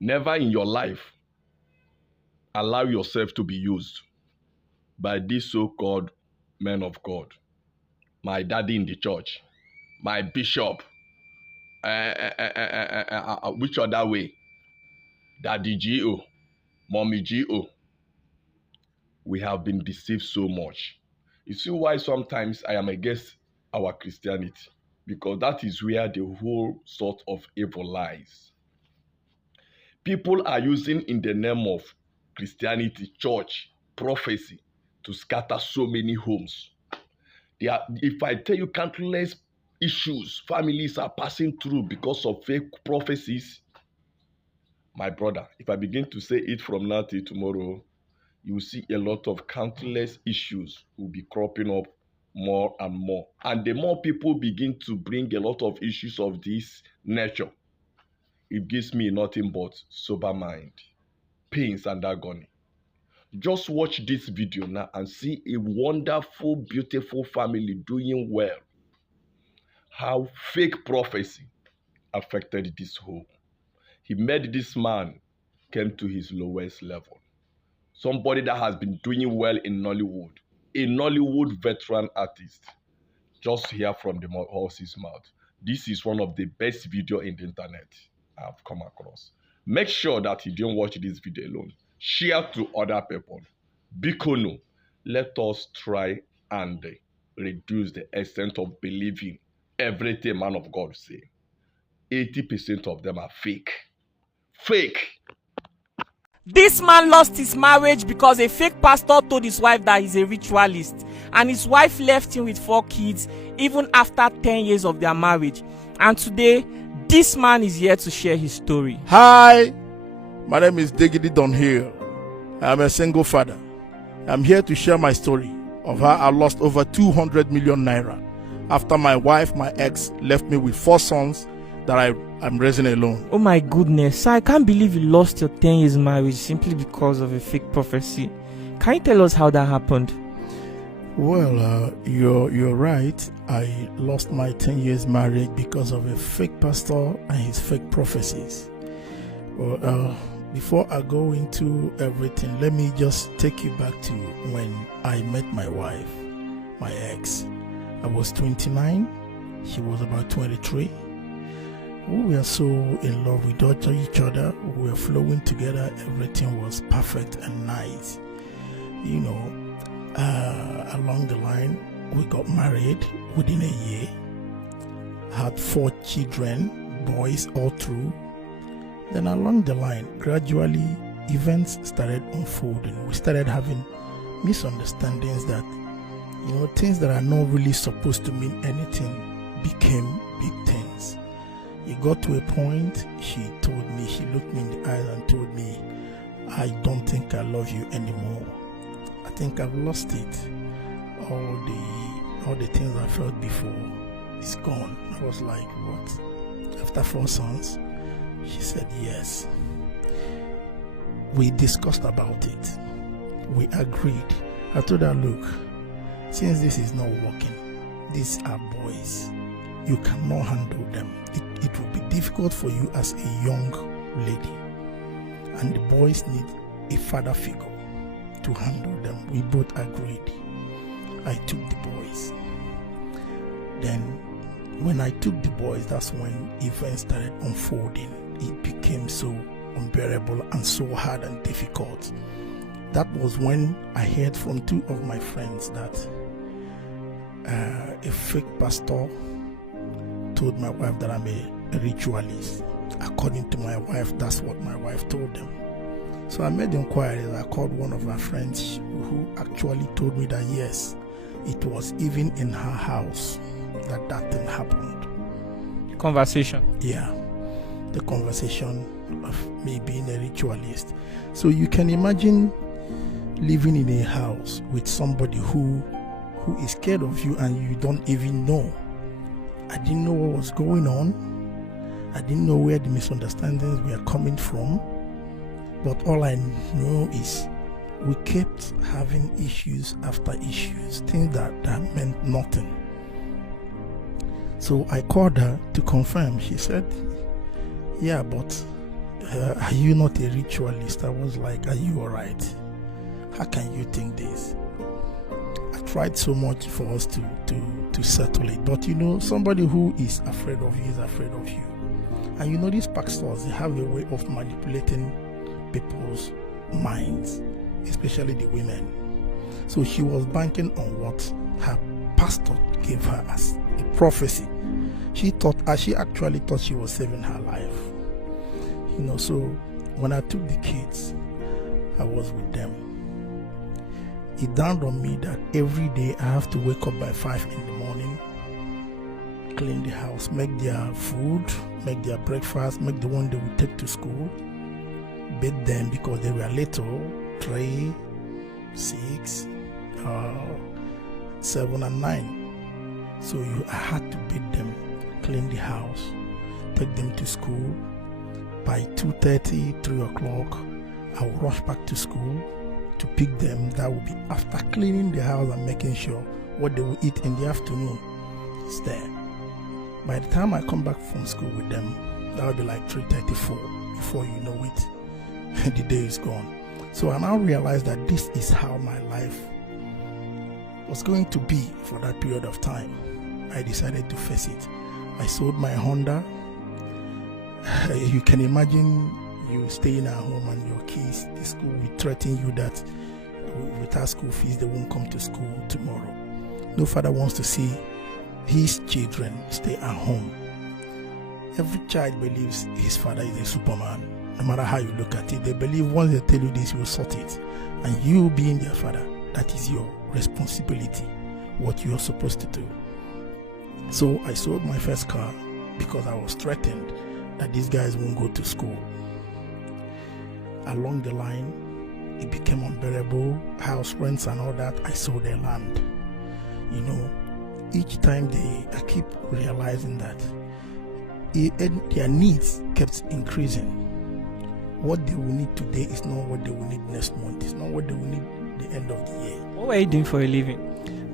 Never in your life allow yourself to be used by these so-called men of God. My daddy in the church, my bishop, which other way? Daddy G.O., Mommy G.O. We have been deceived so much. You see why sometimes I am against our Christianity? Because that is where the whole sort of evil lies. People are using in the name of Christianity, church, prophecy to scatter so many homes. If I tell you countless issues families are passing through because of fake prophecies, my brother, if I begin to say it from now till tomorrow, you will see a lot of countless issues will be cropping up more and more. And the more people begin to bring a lot of issues of this nature, it gives me nothing but sober mind, pains and agony. Just watch this video now and see a wonderful, beautiful family doing well. How fake prophecy affected this home. He made this man came to his lowest level. Somebody that has been doing well in Nollywood, a Nollywood veteran artist. Just hear from the horse's mouth. This is one of the best video in the internet I've come across. Make sure that you don't watch this video alone. Share to other people. Bikono, let us try and reduce the extent of believing everything man of God say. 80% of them are fake. Fake. This man lost his marriage because a fake pastor told his wife that he's a ritualist, and his wife left him with 4 kids even after 10 years of their marriage. And today, this man is here to share his story. Hi, my name is Diggity Dunhill. I'm a single father. I'm here to share my story of how I lost over 200 million naira after my wife, my ex, left me with 4 sons that I'm raising alone. Oh my goodness, sir, I can't believe you lost your 10 years marriage simply because of a fake prophecy. Can you tell us how that happened? Well, you're right. I lost my 10 years marriage because of a fake pastor and his fake prophecies. Well, before I go into everything, let me just take you back to when I met my wife, my ex. I was 29, she was about 23. We were so in love with each other. We were flowing together. Everything was perfect and nice. You know, along the line, we got married within a year. Had 4 children, boys all through. Then along the line, gradually, events started unfolding. We started having misunderstandings that, you know, things that are not really supposed to mean anything became big things. It got to a point, she looked me in the eyes and told me, I don't think I love you anymore. I think I've lost it. All the things I felt before is gone. I was like, what? After 4 sons? She said yes. We discussed about it. We agreed. I told her, look, since this is not working, these are boys. You cannot handle them. It will be difficult for you as a young lady. And the boys need a father figure to handle them. We both agreed. I took the boys. Then, when I took the boys, that's when events started unfolding. It became so unbearable and so hard and difficult. That was when I heard from 2 of my friends that a fake pastor told my wife that I'm a ritualist. According to my wife, that's what my wife told them. So I made inquiries. I called one of my friends who actually told me that yes, it was even in her house that thing happened. Conversation. Yeah, the conversation of me being a ritualist. So you can imagine living in a house with somebody who is scared of you and you don't even know. I didn't know what was going on. I didn't know where the misunderstandings were coming from. But all I know is we kept having issues after issues, things that meant nothing. So I called her to confirm. She said, yeah, but are you not a ritualist? I was like, are you alright? How can you think this? I tried so much for us to settle it. But somebody who is afraid of you is afraid of you. And these pastors, they have a way of manipulating people's minds, especially the women. So she was banking on what her pastor gave her as a prophecy. She actually thought she was saving her life. So when I took the kids, I was with them. It dawned on me that every day I have to wake up by 5 in the morning, clean the house, make their food, make their breakfast, make the one they would take to school, bathe them because they were little, 3, 6, 7 and 9. So I had to bathe them, clean the house, take them to school. By 2:30, 3 o'clock, I will rush back to school to pick them. That will be after cleaning the house and making sure what they will eat in the afternoon is there. By the time I come back from school with them, that will be like 3:34. Before you know it, the day is gone. So I now realize that this is how my life was going to be for that period of time. I decided to face it. I sold my Honda. You can imagine you staying at home and your kids, the school will threaten you that without school fees, they won't come to school tomorrow. No father wants to see his children stay at home. Every child believes his father is a superman. No matter how you look at it, they believe once they tell you this, you will sort it. And you being their father, that is your responsibility, what you are supposed to do. So I sold my first car because I was threatened that these guys won't go to school. Along the line, it became unbearable, house rents and all that. I sold their land. Each time I keep realizing that their needs kept increasing. What they will need today is not what they will need next month. It's not what they will need the end of the year. What were you doing for a living?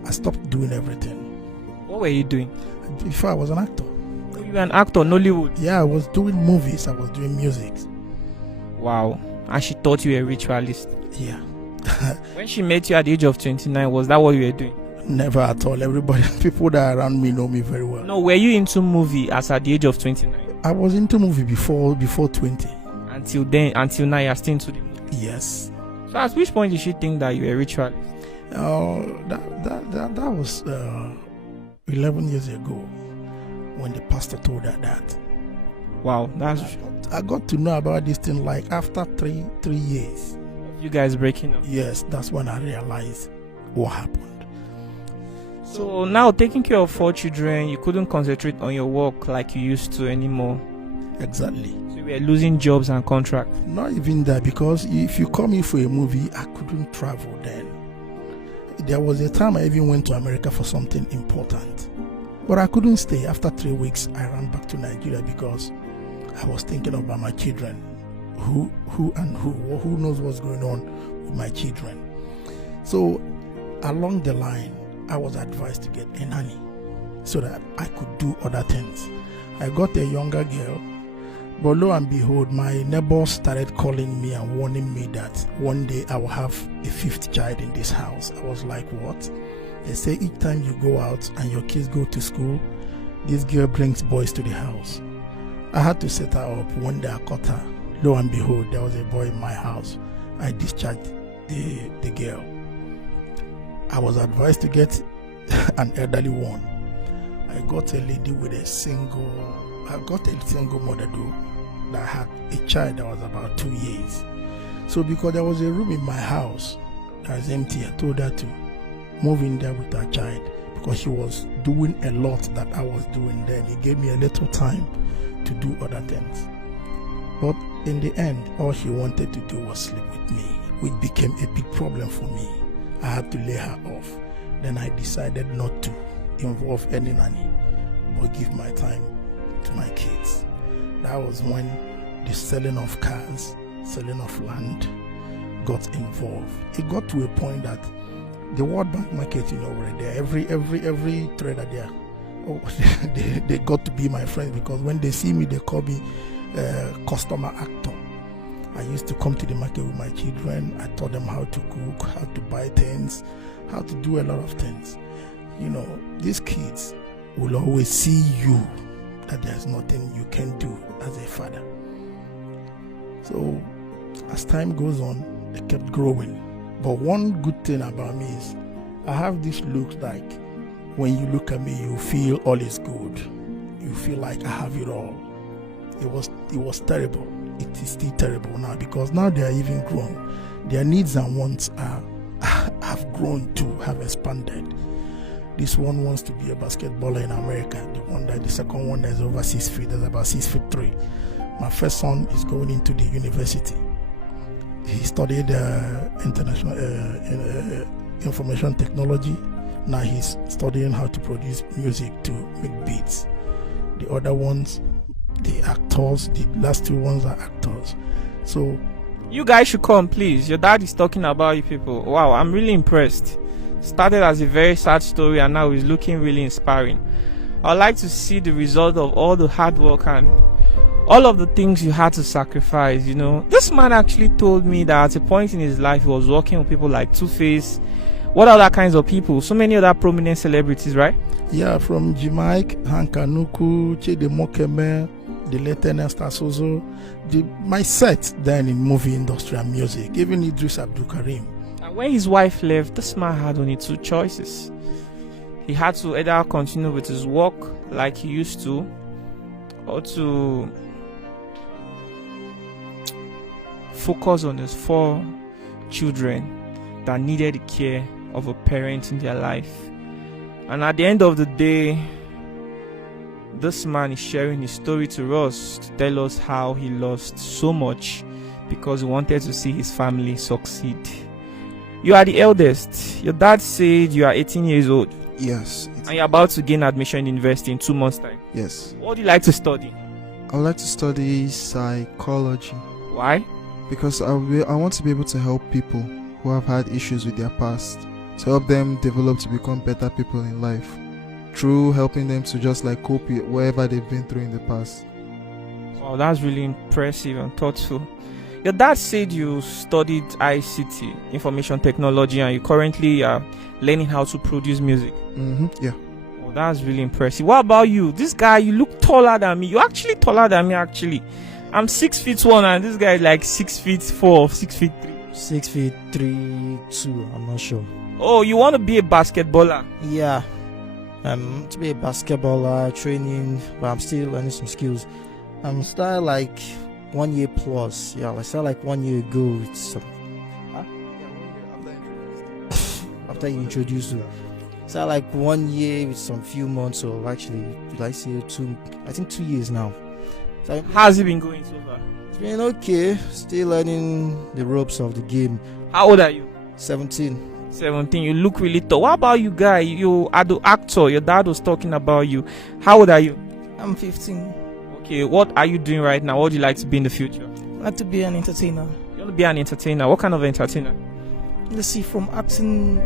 I stopped doing everything. What were you doing? Before I was an actor. You were an actor, Nollywood? Yeah, I was doing movies. I was doing music. Wow. And she thought you were a ritualist? Yeah. When she met you at the age of 29, was that what you were doing? Never at all. People that are around me know me very well. No, were you into movie as at the age of 29? I was into movie before 20. Until now, you're still into the movie? Yes. So at which point did she think that you were a ritualist? That was 11 years ago when the pastor told her that. Wow, I got to know about this thing like after three years. You guys breaking up? Yes, that's when I realized what happened. So now, taking care of 4 children, you couldn't concentrate on your work like you used to anymore. Exactly. So you were losing jobs and contracts. Not even that, because if you call me for a movie, I couldn't travel then. There was a time I even went to America for something important. But I couldn't stay. After 3 weeks, I ran back to Nigeria because I was thinking about my children. Who knows what's going on with my children. So along the line, I was advised to get a nanny so that I could do other things. I got a younger girl, but lo and behold, my neighbors started calling me and warning me that one day I will have a 5th child in this house. I was like, what? They say each time you go out and your kids go to school, this girl brings boys to the house. I had to set her up. One day I caught her. Lo and behold, there was a boy in my house. I discharged the girl. I was advised to get an elderly one. I got a lady with a single mother though, that had a child that was about 2 years. So because there was a room in my house that was empty, I told her to move in there with her child because she was doing a lot that I was doing then. It gave me a little time to do other things. But in the end, all she wanted to do was sleep with me, which became a big problem for me. I had to lay her off. Then I decided not to involve any nanny, but give my time to my kids. That was when the selling of cars, selling of land got involved. It got to a point that the World Bank market, were there. Every trader there, they got to be my friends because when they see me, they call me customer actor. I used to come to the market with my children. I taught them how to cook, how to buy things, how to do a lot of things. You know, these kids will always see you, that there's nothing you can do as a father. So as time goes on, they kept growing. But one good thing about me is I have this look like when you look at me, you feel all is good. You feel like I have it all. It was terrible. It is still terrible now, because now they are even grown. Their needs and wants have grown too, have expanded. This one wants to be a basketballer in America. The second one is over 6 feet. That's about 6'3". My first son is going into the university. He studied international information technology. Now he's studying how to produce music to make beats. The other ones, the actors, the last 2 ones are actors. So you guys should come, please. Your dad is talking about you people. Wow, I'm really impressed. Started as a very sad story and now is looking really inspiring. I'd like to see the result of all the hard work and all of the things you had to sacrifice. You know, this man actually told me that at a point in his life he was working with people like Two-Face. What other kinds of people? So many other prominent celebrities, right? Yeah, from Jamaica, Hankanuku, Chidemokeme, the late Ernest Asozo, my set then in movie industry and music, even Idris Abdul Karim. And when his wife left, this man had only 2 choices. He had to either continue with his work like he used to, or to focus on his 4 children that needed the care of a parent in their life. And at the end of the day, this man is sharing his story to us to tell us how he lost so much because he wanted to see his family succeed. You are the eldest. Your dad said you are 18 years old. Yes. And you're about to gain admission in university in 2 months' time. Yes. What do you like to study? I would like to study psychology. Why? Because I want to be able to help people who have had issues with their past, to help them develop to become better people in life, through helping them to just like cope with whatever they've been through in the past. Wow, that's really impressive and thoughtful. Your dad said you studied ICT, information technology, and you currently are learning how to produce music. Yeah. Oh, that's really impressive. What about you? This guy, you look taller than me. You're actually taller than me, actually. I'm 6'1", and this guy is like 6'4" or 6'3". 6'3", I'm not sure. Oh, you want to be a basketballer? Yeah. To be a basketballer, training, but I'm still learning some skills. I'm still like 1 year plus. Yeah, I started like 1 year ago with some. After you introduced me. So like 1 year with some few months, or actually, did I say 2? I think 2 years now. So how's it been going so far? It's been okay. Still learning the ropes of the game. How old are you? 17. 17. You look really tall. What about you, guy? You are the actor. Your dad was talking about you. How old are you? I'm 15. Okay, what are you doing right now? What would you like to be in the future? I'd like to be an entertainer. You want to be an entertainer? What kind of entertainer? Let's see, from acting,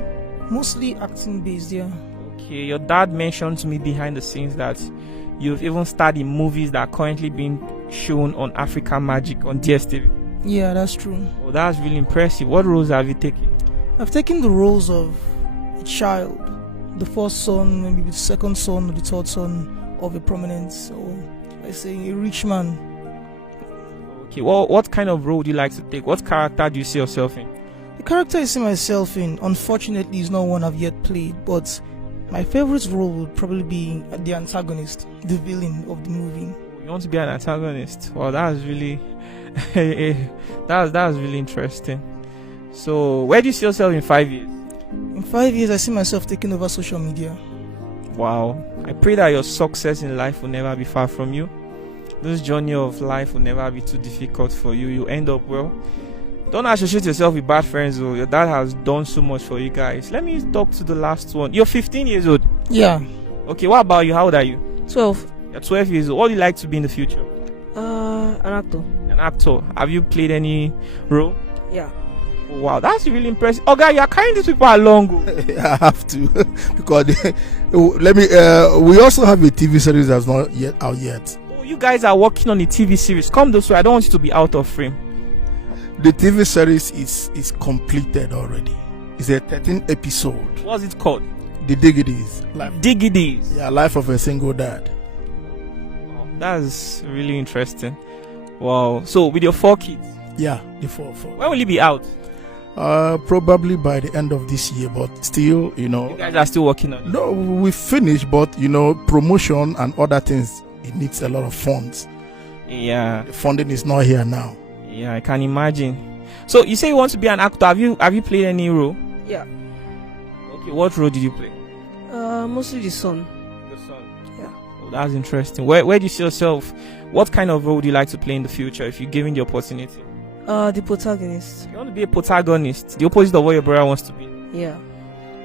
mostly acting based, yeah. Okay, your dad mentioned to me behind the scenes that you've even starred in movies that are currently being shown on Africa Magic on DSTV. Yeah, that's true. Oh, that's really impressive. What roles have you taken? I've taken the roles of a child, the first son, maybe the second son or the third son of a prominent, or I say a rich man. Okay, well, what kind of role do you like to take? What character do you see yourself in? The character I see myself in, unfortunately, is not one I've yet played, but my favorite role would probably be the antagonist, the villain of the movie. You want to be an antagonist? Well, that's really that's really interesting. So, where do you see yourself in 5 years? In 5 years, I see myself taking over social media. Wow. I pray that your success in life will never be far from you. This journey of life will never be too difficult for you. You end up well. Don't associate yourself with bad friends, though. Your dad has done so much for you guys. Let me talk to the last one. You're 15 years old. Yeah. Okay, what about you? How old are you? 12. You're 12 years old. What do you like to be in the future? An actor. An actor. Have you played any role? Yeah. Oh, wow, that's really impressive. Oh, guy, you're carrying these people along. I have to because we also have a TV series that's not yet out yet. Oh, you guys are working on a TV series. Come this way. I don't want you to be out of frame. The TV series is completed already. It's a 13 episode. What's it called? The Diggities. Diggities. Yeah, Life of a Single Dad. Wow, that's really interesting. Wow. So with your 4 kids? Yeah, the four. When will it be out? Probably by the end of this year, but still, You guys are still working on it? No, we finished, but promotion and other things, it needs a lot of funds. Yeah. The funding is not here now. Yeah, I can imagine. So you say you want to be an actor. Have you played any role? Yeah. Okay, what role did you play? Mostly the son. The son. Yeah. Oh, that's interesting. Where do you see yourself? What kind of role would you like to play in the future if you're given the opportunity? The protagonist. You want to be a protagonist, the opposite of what your brother wants to be. Yeah.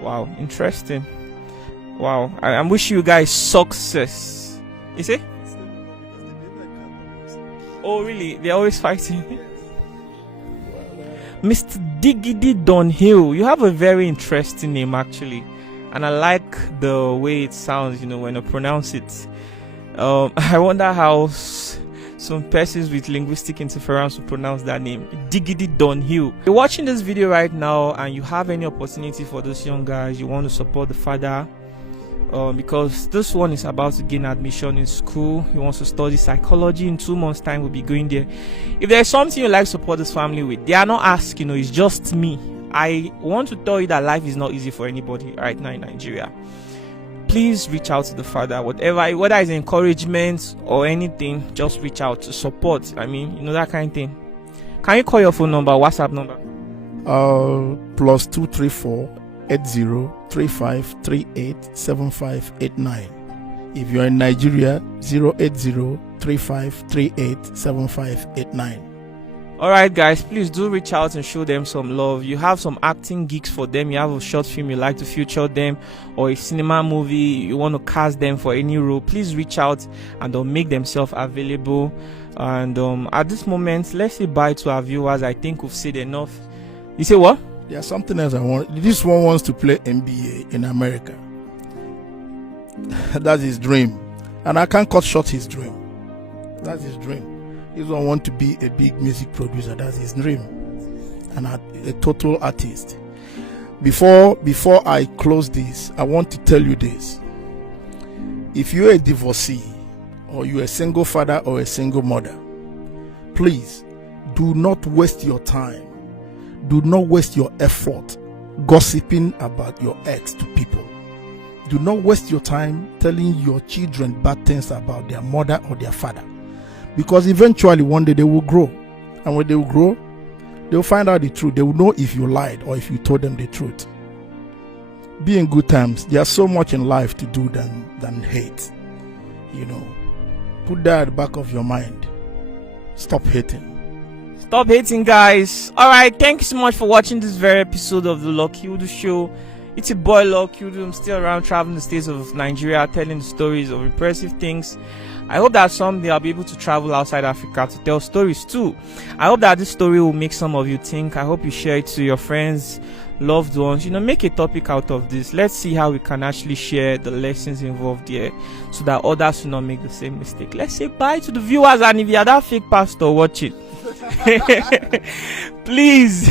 Wow, interesting. Wow, I'm wishing you guys success. You see? Oh, really? They're always fighting. Mr. Diggity Dunhill, you have a very interesting name actually, and I like the way it sounds. When I pronounce it. I wonder how some persons with linguistic interference will pronounce that name. Diggity Dunhill. You're watching this video right now, and you have any opportunity for those young guys, you want to support the father. Because this one is about to gain admission in school. He wants to study psychology. In 2 months' time, we'll be going there. If there's something you like to support this family with, they are not asking. It's just me. I want to tell you that life is not easy for anybody right now in Nigeria. Please reach out to the father. Whether it's encouragement or anything, just reach out to support. I mean, that kind of thing. Can you call your phone number, WhatsApp number? +234 8035387589. If you're in Nigeria, 08035387589. Alright guys, please do reach out and show them some love. You have some acting gigs for them, you have a short film you like to feature them, or a cinema movie you want to cast them for any role, please reach out and they'll make themselves available. And at this moment, let's say bye to our viewers. I think we've said enough. You say what? There's something else I want. This one wants to play NBA in America. That's his dream. And I can't cut short his dream. That's his dream. This one wants to be a big music producer. That's his dream. And a total artist. Before I close this, I want to tell you this. If you're a divorcee, or you're a single father or a single mother, please do not waste your time. Do not waste your effort gossiping about your ex to people. Do not waste your time telling your children bad things about their mother or their father. Because eventually one day they will grow. And when they will grow, they will find out the truth. They will know if you lied or if you told them the truth. Be in good times. There's so much in life to do than hate. Put that at the back of your mind. Stop hating. Stop hating, guys. Alright, thank you so much for watching this very episode of the Lucky Udu Show. It's your boy Lucky Udu. I'm still around traveling the states of Nigeria, telling the stories of impressive things. I hope that someday I'll be able to travel outside Africa to tell stories too. I hope that this story will make some of you think. I hope you share it to your friends, loved ones. Make a topic out of this. Let's see how we can actually share the lessons involved here, so that others will not make the same mistake. Let's say bye to the viewers, and if you are that fake pastor, watch it. Please.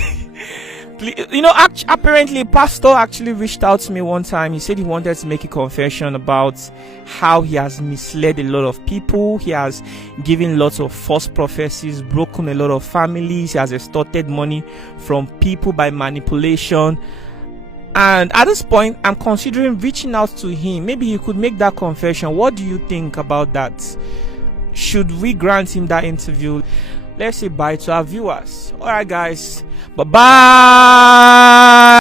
Apparently pastor actually reached out to me one time. He said he wanted to make a confession about how he has misled a lot of people. He has given lots of false prophecies, broken a lot of families. He has extorted money from people by manipulation. And at this point, I'm considering reaching out to him. Maybe he could make that confession. What do you think about that? Should we grant him that interview? Let's say bye to our viewers. Alright guys, bye bye.